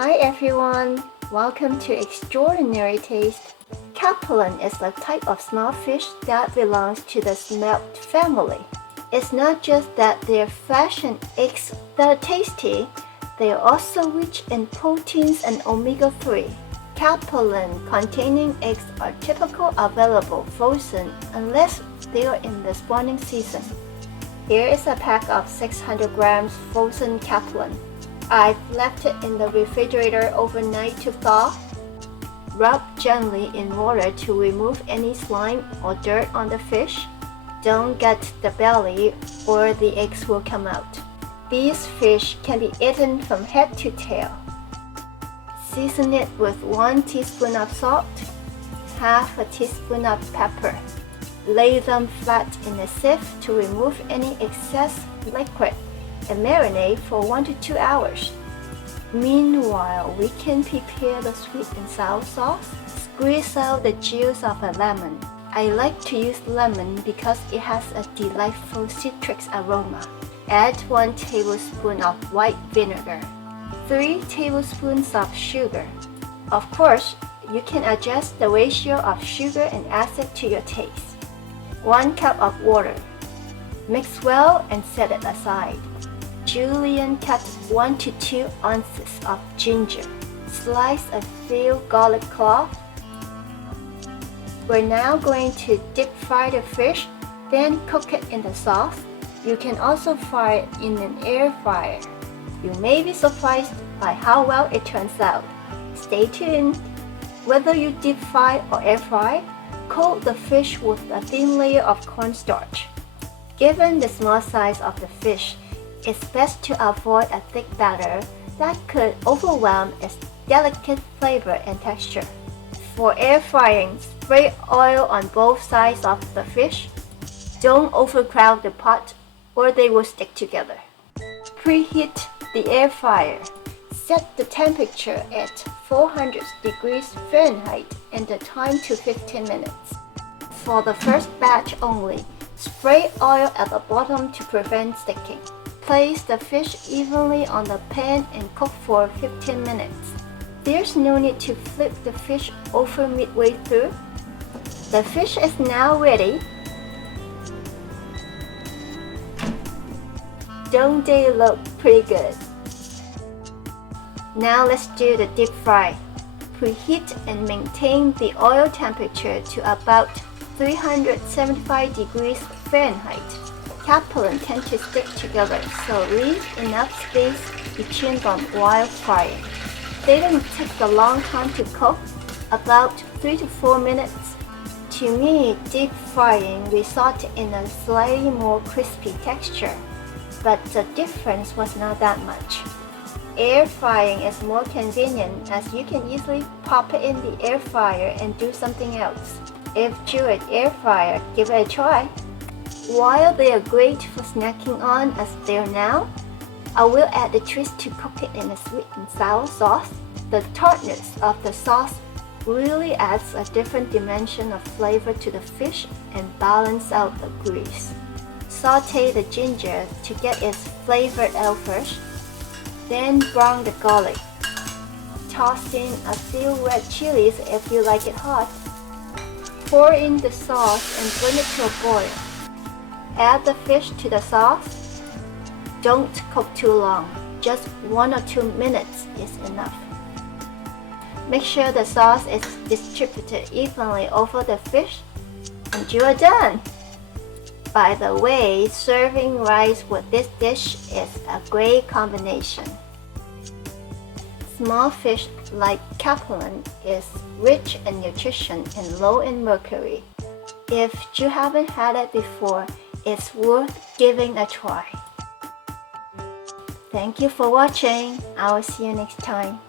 Hi everyone, welcome to Extraordinary Taste. Capelin is a type of small fish that belongs to the smelt family. It's not just that they're flesh and eggs that are tasty, they are also rich in proteins and omega-3. Capelin containing eggs are typically available frozen unless they are in the spawning season. Here is a pack of 600 grams frozen capelin. I've left it in the refrigerator overnight to thaw. Rub gently in water to remove any slime or dirt on the fish. Don't gut the belly or the eggs will come out. These fish can be eaten from head to tail. Season it with 1 teaspoon of salt, half a teaspoon of pepper. Lay them flat in a sieve to remove any excess liquid and marinate for 1 to 2 hours. Meanwhile, we can prepare the sweet and sour sauce. Squeeze out the juice of a lemon. I like to use lemon because it has a delightful citrus aroma. Add 1 tablespoon of white vinegar, 3 tablespoons of sugar. Of course, you can adjust the ratio of sugar and acid to your taste. 1 cup of water. Mix well and set it aside. Julienne cut 1 to 2 ounces of ginger. Slice a few garlic cloves. We're now going to deep fry the fish, then cook it in the sauce. You can also fry it in an air fryer. You may be surprised by how well it turns out. Stay tuned. Whether you deep fry or air fry, coat the fish with a thin layer of cornstarch. Given the small size of the fish, it's best to avoid a thick batter that could overwhelm its delicate flavor and texture. For air frying, spray oil on both sides of the fish. Don't overcrowd the pot or they will stick together. Preheat the air fryer. Set the temperature at 400 degrees Fahrenheit and the time to 15 minutes. For the first batch only, spray oil at the bottom to prevent sticking. Place the fish evenly on the pan and cook for 15 minutes. There's no need to flip the fish over midway through. The fish is now ready. Don't they look pretty good? Now let's do the deep fry. Preheat and maintain the oil temperature to about 375 degrees Fahrenheit. Capelin tend to stick together, so leave enough space between them while frying. They don't take a long time to cook, about 3 to 4 minutes. To me, deep frying resulted in a slightly more crispy texture, but the difference was not that much. Air frying is more convenient as you can easily pop it in the air fryer and do something else. If you're an air fryer, give it a try. While they are great for snacking on as they are now, I will add a twist to cook it in a sweet and sour sauce. The tartness of the sauce really adds a different dimension of flavor to the fish and balance out the grease. Saute the ginger to get its flavor out first. Then brown the garlic. Toss in a few red chilies if you like it hot. Pour in the sauce and bring it to a boil. Add the fish to the sauce. Don't cook too long, just 1 or 2 minutes is enough. Make sure the sauce is distributed evenly over the fish and you are done. By the way, serving rice with this dish is a great combination. Small fish like capelin is rich in nutrition and low in mercury. If you haven't had it before, it's worth giving a try. Thank you for watching. I will see you next time.